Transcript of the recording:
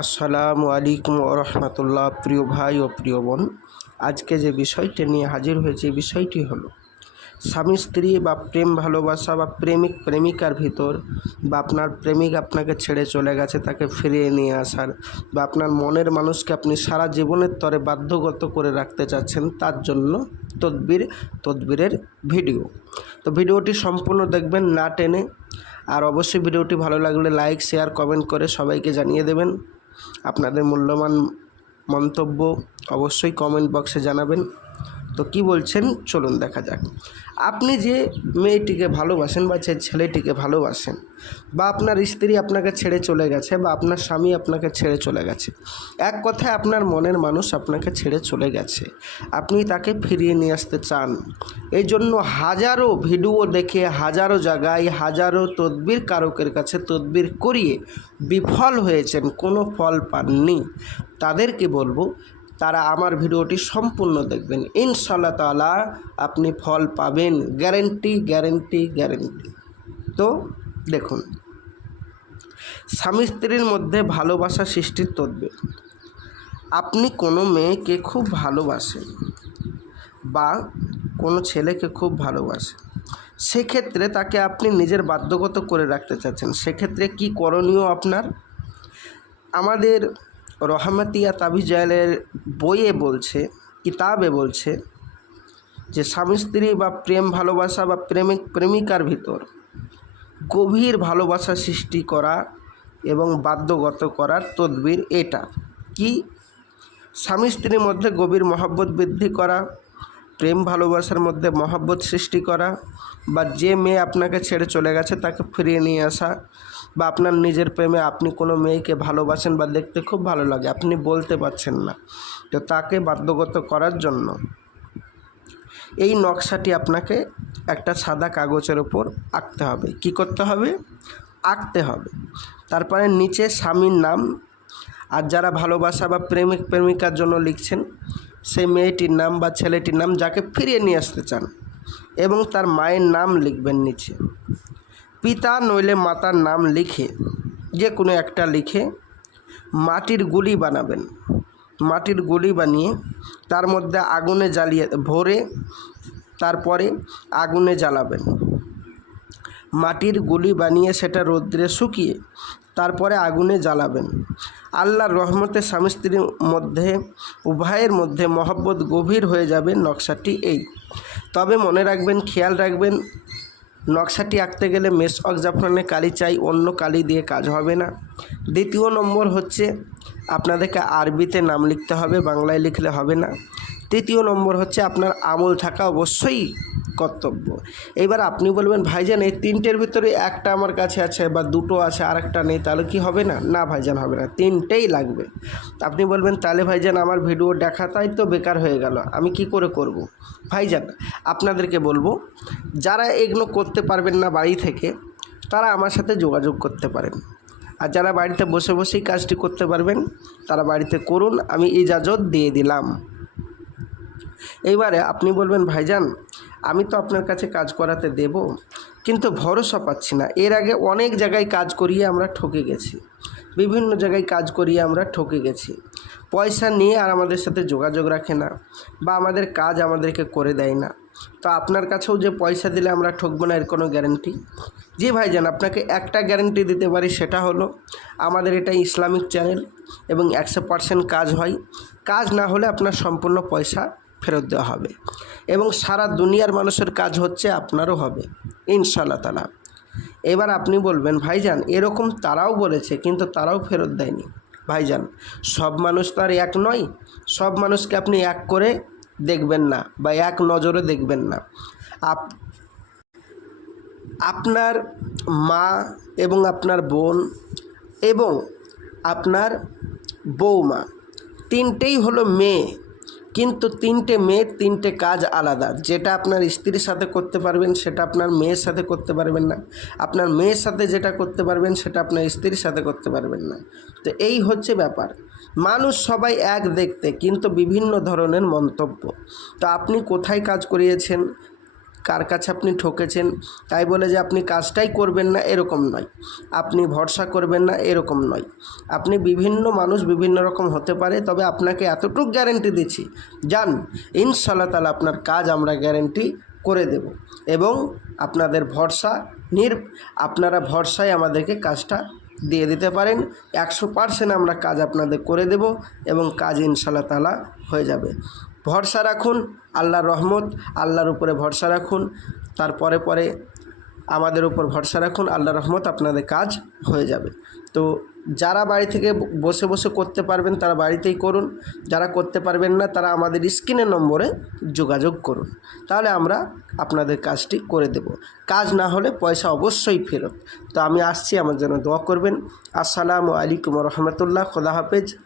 আসসালামু আলাইকুম রহমতুল্লাহ, প্রিয় ভাই ও প্রিয় বোন। আজকে যে বিষয়টি নিয়ে হাজির হয়েছে বিষয়টি হলো, স্বামী স্ত্রী বা প্রেম ভালোবাসা বা প্রেমিক, প্রেমিকার ভিতর বা আপনার প্রেমিক আপনাকে ছেড়ে চলে গেছে, তাকে ফিরিয়ে নিয়ে আসার বা আপনার মনের মানুষকে আপনি সারা জীবনের তরে বাধ্যগত করে রাখতে চাচ্ছেন, তার জন্য তদবির, তদবিরের ভিডিও। তো ভিডিওটি সম্পূর্ণ দেখবেন, না টেনে, আর অবশ্যই ভিডিওটি ভালো লাগলে লাইক, শেয়ার, কমেন্ট করে সবাইকে জানিয়ে দেবেন। আপনাদের মূল্যবান মন্তব্য অবশ্যই কমেন্ট বক্সে জানাবেন। তো কি বলছেন? চলুন দেখা যাক। আপনি যে মেয়েটিকে ভালোবাসেন বা যে ছেলেটিকে ভালোবাসেন বা আপনার স্ত্রী আপনাকে ছেড়ে চলে গেছে বা আপনার স্বামী আপনাকে ছেড়ে চলে গেছে, এক কথায় আপনার মনের মানুষ আপনাকে ছেড়ে চলে গেছে, আপনি তাকে ফিরিয়ে নিয়ে আসতে চান। এই জন্য হাজারো ভিডিও দেখে, হাজারো জায়গায়, হাজারো তদবির কারকের কাছে তদবির করিয়ে বিফল হয়েছেন, কোনো ফল পাননি। তাদেরকে বলব তারা আমার ভিডিওটি সম্পূর্ণ দেখবেন। ইনশাল্লাহ তালা আপনি ফল পাবেন। Guarantee guarantee guarantee. তো দেখুন, স্বামী স্ত্রীর মধ্যে ভালোবাসা সৃষ্টির তদ্বির। আপনি কোনো মেয়েকে খুব ভালোবাসেন বা কোনো ছেলেকে খুব ভালোবাসেন, সেক্ষেত্রে তাকে আপনি নিজের বাধ্যগত করে রাখতে চাচ্ছেন। সেক্ষেত্রে কি করণীয় আপনার? আমাদের রহমাতিয়া তাবিজালের বইয়ে বলছে, কিতাবে বলছে যে, স্বামী স্ত্রী বা প্রেম ভালোবাসা বা প্রেমিক, প্রেমিকার ভিতর গভীর ভালোবাসা সৃষ্টি করা এবং বাধ্যগত করার তদবির এটা। কি? স্বামী স্ত্রীর মধ্যে গভীর মহব্বত বৃদ্ধি করা, প্রেম ভালোবাসার মধ্যে মহব্বত সৃষ্টি করা বা যে মেয়ে আপনাকে ছেড়ে চলে গেছে তাকে ফিরিয়ে নিয়ে আসা বা আপনার নিজের প্রেমে আপনি কোনো মেয়েকে ভালোবাসেন বা দেখতে খুব ভালো লাগে, আপনি বলতে পারছেন না। তো তাকে বাধ্যগত করার জন্য এই নকশাটি আপনাকে একটা সাদা কাগজের ওপর আঁকতে হবে। কি করতে হবে? আঁকতে হবে। তারপরে নিচে স্বামীর নাম আর যারা ভালোবাসা বা প্রেমিক প্রেমিকার জন্য লিখছেন, সেই মেয়েটির নাম বা ছেলেটির নাম যাকে ফিরিয়ে নিয়ে আসতে চান এবং তার মায়ের নাম লিখবেন নিচে। পিতা নইলে মাতার নাম লিখে, যে কোনো একটা লিখে মাটির গুলি বানাবেন। মাটির গুলি বানিয়ে তার মধ্যে আগুনে জ্বালিয়ে, ভরে তারপরে আগুনে জ্বালাবেন। মাটির গুলি বানিয়ে সেটা রৌদ্রে শুকিয়ে তারপরে আগুনে জ্বালাবেন। আল্লাহর রহমতে স্বামী স্ত্রীর মধ্যে, উভয়ের মধ্যে মহব্বত গভীর হয়ে যাবে। নকশাটি এই। তবে মনে রাখবেন, খেয়াল রাখবেন নকশাটি আঁকতে গেলে মেস জাফরানের কালি চাই, অন্য কালি দিয়ে কাজ হবে না। দ্বিতীয় নম্বর হচ্ছে, আপনাদেরকে আরবিতে নাম লিখতে হবে, বাংলায় লিখলে হবে না। তৃতীয় নম্বর হচ্ছে, আপনার আমল থাকা অবশ্যই কর্তব্য। এবার আপনি বলবেন, ভাইজান, এই তিনটের ভিতরে একটা আমার কাছে আছে বা দুটো আছে আর একটা নেই, তাহলে কি হবে না? না, ভাইজান, হবে না, তিনটেই লাগবে। আপনি বলবেন, তাহলে ভাইজান, আমার ভিডিও দেখাতাই তো বেকার হয়ে গেল, আমি কি করে করব। ভাইজান, আপনাদেরকে বলব, যারা এগুলো করতে পারবেন না বাড়ি থেকে, তারা আমার সাথে যোগাযোগ করতে পারেন। আর যারা বাড়িতে বসে বসেই কাজটি করতে পারবেন, তারা বাড়িতে করুন, আমি ইজাজত দিয়ে দিলাম। এইবারে আপনি বলবেন, ভাইজান আমি তো আপনার কাছে কাজ করাতে দেব, কিন্তু ভরসা পাচ্ছি না। এর আগে অনেক জায়গায় কাজ করিয়ে আমরা ঠকে গেছি। বিভিন্ন জায়গায় কাজ করিয়ে আমরা ঠকে গেছি। পয়সা নিয়ে আর আমাদের সাথে যোগাযোগ রাখে না, বা আমাদের কাজ আমাদেরকে করে দেয় না। তো আপনার কাছেও যে পয়সা দিলে আমরা ঠকবো না, এর কোনো গ্যারেন্টি? জি ভাইজান, আপনাকে একটা গ্যারেন্টি দিতে পারি, সেটা হলো আমাদের এটা ইসলামিক চ্যানেল এবং একশো পার্সেন্ট কাজ হয়। কাজ না হলে আপনার সম্পূর্ণ পয়সা ফেরত দেওয়া হবে। এবং সারা দুনিয়ার মানুষের কাজ হচ্ছে আপনারও হবে। ইনশাল্লাহ তালা এবার আপনি বলবেন, ভাইজান, এরকম তারাও বলেছে, কিন্তু তারাও ফেরত দেয়নি। ভাইজান, সব মানুষ তো আর এক নয়। সব মানুষকে আপনি এক করে দেখবেন না বা এক নজরে দেখবেন না। আপ, আপনার মা এবং আপনার বোন এবং আপনার বৌমা তিনটেই হলো মেয়ে। কিন্তু তিনটে মেয়ের তিনটে কাজ আলাদা। যেটা আপনার স্ত্রীর সাথে করতে পারবেন, সেটা আপনার মেয়ের সাথে করতে পারবেন না। আপনার মেয়ের সাথে যেটা করতে পারবেন, সেটা আপনার স্ত্রীর সাথে করতে পারবেন না। তো এই হচ্ছে ব্যাপার। মানুষ সবাই এক দেখতে, কিন্তু বিভিন্ন ধরনের মন্তব্য। তো আপনি কোথায় কাজ করিয়েছেন? কার কাছে আপনি ঠকেছেন, তাই বলে যে আপনি কাজটাই করবেন না, এরকম নয়। আপনি ভরসা করবেন না, এরকম নয়। আপনি বিভিন্ন মানুষ বিভিন্ন রকম হতে পারে, তবে আপনাকে এতটুকু গ্যারেন্টি দিচ্ছি যান ইনশাল্লাহ তালা আপনার কাজ আমরা গ্যারেন্টি করে দেব এবং আপনাদের ভরসা নির, আপনারা ভরসায় আমাদেরকে কাজটা দিয়ে দিতে পারেন। একশো পার্সেন্ট আমরা কাজ আপনাদের করে দেব এবং কাজ ইনশাল্লাহ তালা হয়ে যাবে। ভরসা রাখুন, আল্লাহর রহমত, আল্লাহর উপরে ভরসা রাখুন তারপরে পরে আমাদের উপর ভরসা রাখুন আল্লাহ রহমত আপনাদের কাজ হয়ে যাবে। তো যারা বাড়ি থেকে বসে বসে করতে পারবেন, তারা বাড়িতেই করুন, যারা করতে পারবেন না, তারা আমাদের স্ক্রিনের নম্বরে যোগাযোগ করুন। তাহলে আমরা আপনাদের কাজটি করে দেব। কাজ না হলে পয়সা অবশ্যই ফেরত। তো আমি আসছি, আমার জন্য দোয়া করবেন। আসসালামু আলাইকুম রহমতুল্লাহ। খোদা হাফেজ।